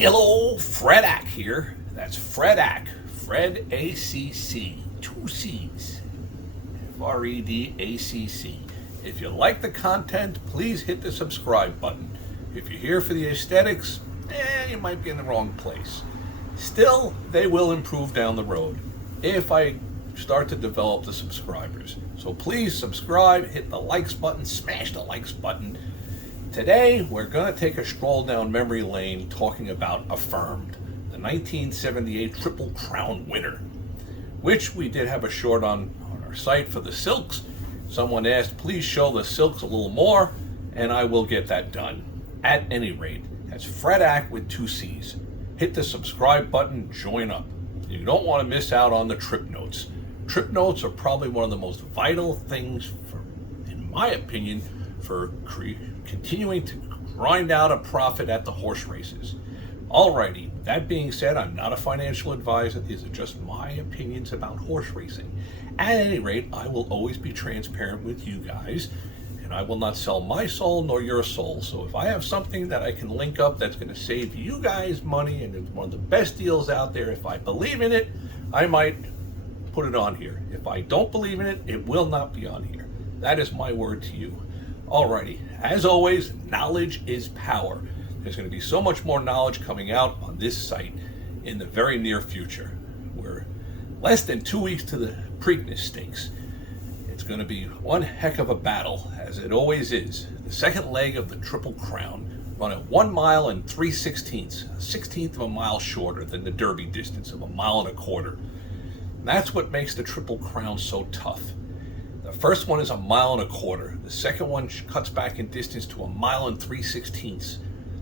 Hello, Fred Ack here. That's Fred Ack. Fred A-C-C. 2 C's. F-R-E-D-A-C-C. If you like the content, please hit the subscribe button. If you're here for the aesthetics, you might be in the wrong place. Still, they will improve down the road if I start to develop the subscribers. So please subscribe, hit the likes button, smash the likes button. Today, we're going to take a stroll down memory lane talking about Affirmed, the 1978 Triple Crown winner, which we did have a short on our site for the silks. Someone asked, please show the silks a little more, and I will get that done. At any rate, that's Fred Ack with 2 C's. Hit the subscribe button, join up. You don't want to miss out on the trip notes. Trip notes are probably one of the most vital things, in my opinion, for continuing to grind out a profit at the horse races. Alrighty, that being said, I'm not a financial advisor. These are just my opinions about horse racing. At any rate, I will always be transparent with you guys, and I will not sell my soul nor your soul. So if I have something that I can link up that's going to save you guys money and it's one of the best deals out there, if I believe in it, I might put it on here. If I don't believe in it, it will not be on here. That is my word to you. Alrighty, as always, knowledge is power. There's going to be so much more knowledge coming out on this site in the very near future. We're less than 2 weeks to the Preakness Stakes. It's going to be one heck of a battle, as it always is. The second leg of the Triple Crown, run at 1 mile and 3/16, a 16th of a mile shorter than the Derby distance of 1.25 miles. And that's what makes the Triple Crown so tough. The first one is 1.25 miles. The second one cuts back in distance to 1 mile and 3/16.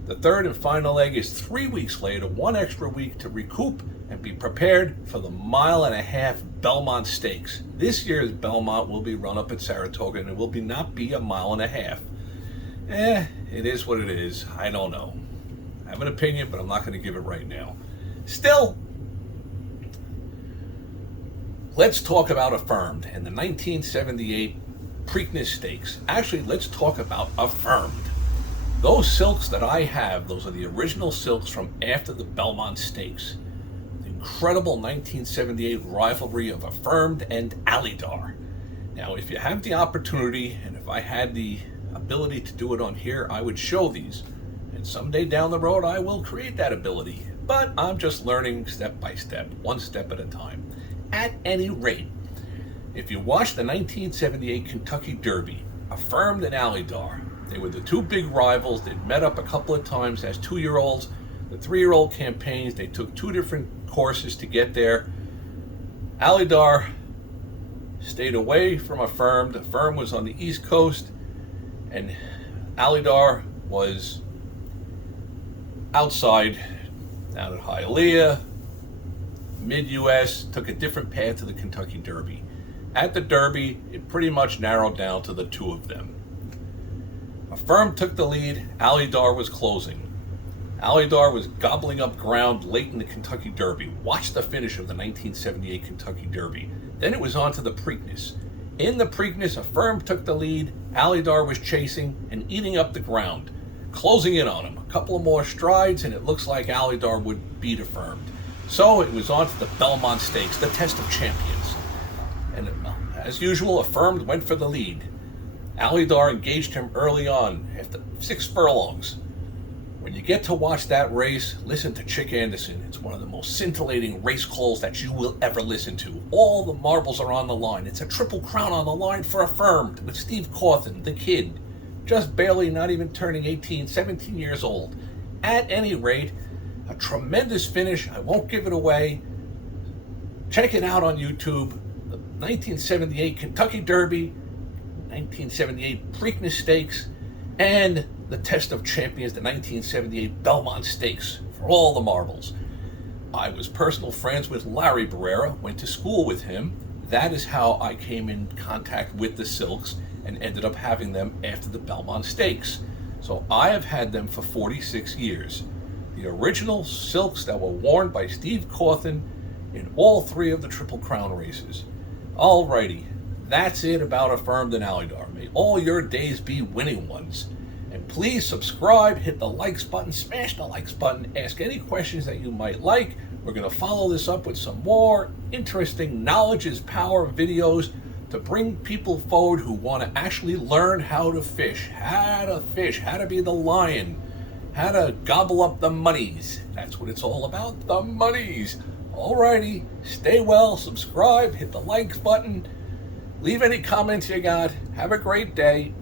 The third and final leg is 3 weeks later, 1 extra week to recoup and be prepared for the 1.5 mile Belmont Stakes. This year's Belmont will be run up at Saratoga, and it will not be 1.5 miles. It is what it is. I don't know. I have an opinion, but I'm not going to give it right now. Still, let's talk about Affirmed and the 1978 Preakness Stakes. Actually, let's talk about Affirmed. Those silks that I have, those are the original silks from after the Belmont Stakes. The incredible 1978 rivalry of Affirmed and ALydar. Now, if you have the opportunity, and if I had the ability to do it on here, I would show these. And someday down the road, I will create that ability. But I'm just learning step by step, one step at a time. At any rate, if you watch the 1978 Kentucky Derby, Affirmed and ALydar, they were the two big rivals. They'd met up a couple of times as 2-year-olds. The 3-year-old campaigns, they took 2 different courses to get there. ALydar stayed away from Affirmed. Affirmed was on the East Coast, and ALydar was outside, down at Hialeah, mid-US, took a different path to the Kentucky Derby. At the Derby, it pretty much narrowed down to the 2 of them. Affirmed took the lead, ALydar was closing. ALydar was gobbling up ground late in the Kentucky Derby. Watch the finish of the 1978 Kentucky Derby. Then it was on to the Preakness. In the Preakness, Affirmed took the lead, ALydar was chasing and eating up the ground, closing in on him. A couple of more strides and it looks like ALydar would beat Affirmed. So it was on to the Belmont Stakes, the test of champions. And as usual, Affirmed went for the lead. ALydar engaged him early on after 6 furlongs. When you get to watch that race, listen to Chick Anderson. It's one of the most scintillating race calls that you will ever listen to. All the marbles are on the line. It's a Triple Crown on the line for Affirmed with Steve Cawthon, the kid, just barely not even turning 18, 17 years old. At any rate, a tremendous finish. I won't give it away. Check it out on YouTube. The 1978 Kentucky Derby, 1978 Preakness Stakes, and the Test of Champions, the 1978 Belmont Stakes, for all the marbles. I was personal friends with Larry Barrera, went to school with him. That is how I came in contact with the silks and ended up having them after the Belmont Stakes. So I have had them for 46 years. The original silks that were worn by Steve Cawthon in all 3 of the Triple Crown races. Alrighty, that's it about Affirmed and ALydar. May all your days be winning ones. And please subscribe, hit the likes button, smash the likes button, ask any questions that you might like. We're going to follow this up with some more interesting knowledge is power videos to bring people forward who want to actually learn how to fish, how to be the lion, how to gobble up the monies. That's what it's all about, the monies. Alrighty, stay well, subscribe, hit the likes button, leave any comments you got. Have a great day.